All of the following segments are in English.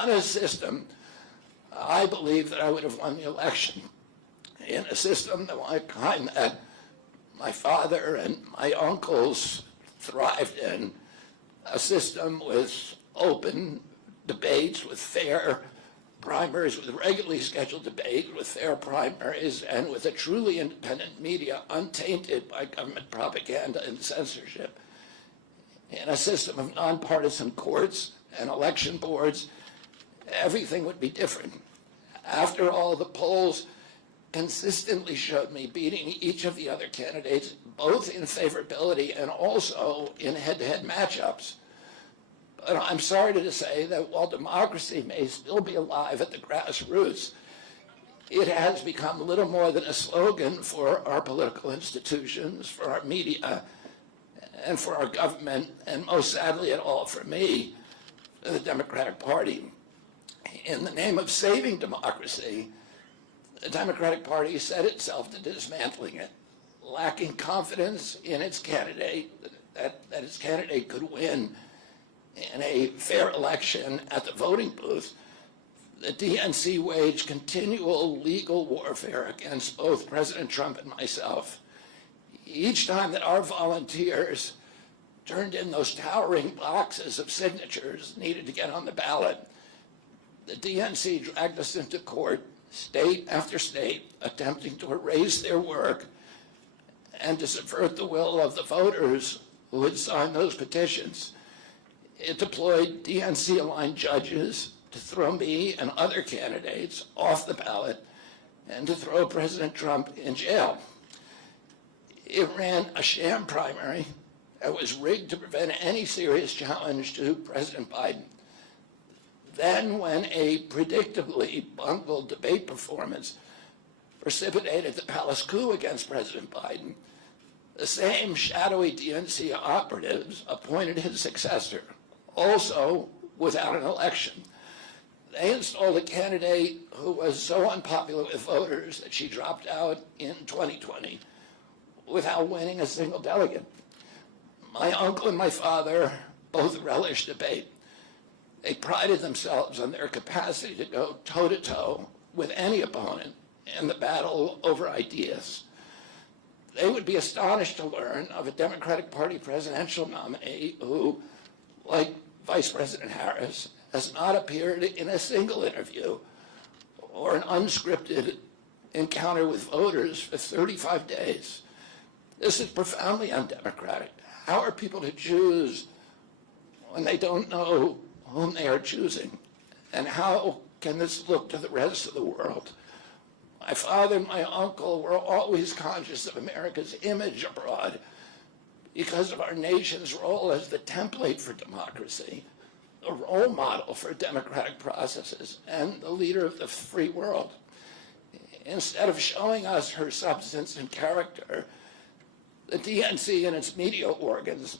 on a system, I believe that I would have won the election. In a system the kind that my father and my uncles thrived in, a system with open debates, with fair primaries, with regularly scheduled debate, with fair primaries, and with a truly independent media untainted by government propaganda and censorship. In a system of nonpartisan courts and election boards, everything would be different. After all, the polls consistently showed me beating each of the other candidates, both in favorability and also in head-to-head matchups. But I'm sorry to say that while democracy may still be alive at the grassroots, it has become little more than a slogan for our political institutions, for our media, and for our government, and most sadly at all for me, for the Democratic Party. In the name of saving democracy, the Democratic Party set itself to dismantling it, lacking confidence in its candidate, that its candidate could win in a fair election at the voting booth. The DNC waged continual legal warfare against both President Trump and myself. Each time that our volunteers turned in those towering boxes of signatures needed to get on the ballot, the DNC dragged us into court, state after state, attempting to erase their work and to subvert the will of the voters who had signed those petitions. It deployed DNC-aligned judges to throw me and other candidates off the ballot and to throw President Trump in jail. It ran a sham primary that was rigged to prevent any serious challenge to President Biden. Then, when a predictably bungled debate performance precipitated the palace coup against President Biden, the same shadowy DNC operatives appointed his successor, also without an election. They installed a candidate who was so unpopular with voters that she dropped out in 2020 without winning a single delegate. My uncle and my father both relished debate. They prided themselves on their capacity to go toe-to-toe with any opponent in the battle over ideas. They would be astonished to learn of a Democratic Party presidential nominee who, like Vice President Harris, has not appeared in a single interview or an unscripted encounter with voters for 35 days. This is profoundly undemocratic. How are people to choose when they don't know whom they are choosing? And how can this look to the rest of the world? My father and my uncle were always conscious of America's image abroad because of our nation's role as the template for democracy, the role model for democratic processes, and the leader of the free world. Instead of showing us her substance and character, the DNC and its media organs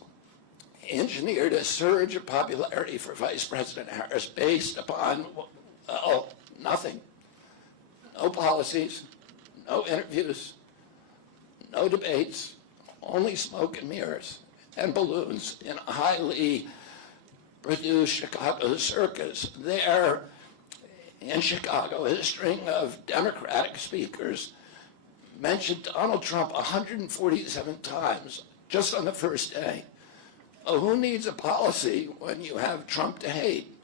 engineered a surge of popularity for Vice President Harris based upon, well, nothing. No policies, no interviews, no debates, only smoke and mirrors and balloons in a highly produced Chicago circus. There in Chicago, a string of Democratic speakers mentioned Donald Trump 147 times just on the first day. Who needs a policy when you have Trump to hate?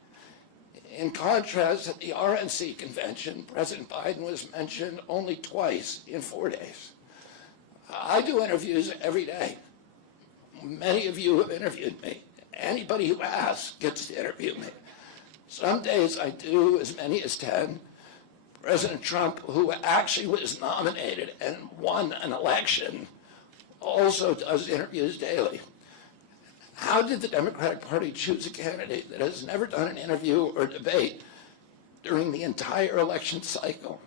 In contrast, at the RNC convention, President Biden was mentioned only twice in 4 days. I do interviews every day. Many of you have interviewed me. Anybody who asks gets to interview me. Some days I do as many as 10. President Trump, who actually was nominated and won an election, also does interviews daily. How did the Democratic Party choose a candidate that has never done an interview or debate during the entire election cycle?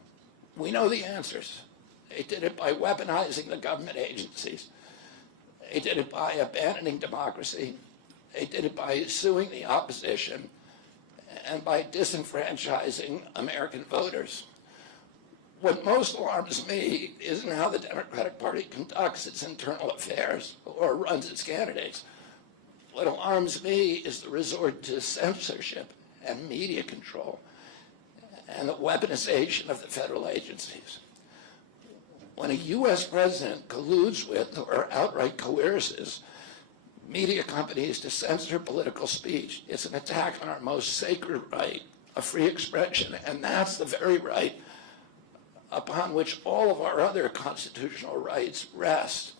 We know the answers. They did it by weaponizing the government agencies. They did it by abandoning democracy. They did it by suing the opposition and by disenfranchising American voters. What most alarms me isn't how the Democratic Party conducts its internal affairs or runs its candidates. What alarms me is the resort to censorship and media control and the weaponization of the federal agencies. When a U.S. president colludes with or outright coerces media companies to censor political speech, it's an attack on our most sacred right of free expression, and that's the very right upon which all of our other constitutional rights rest.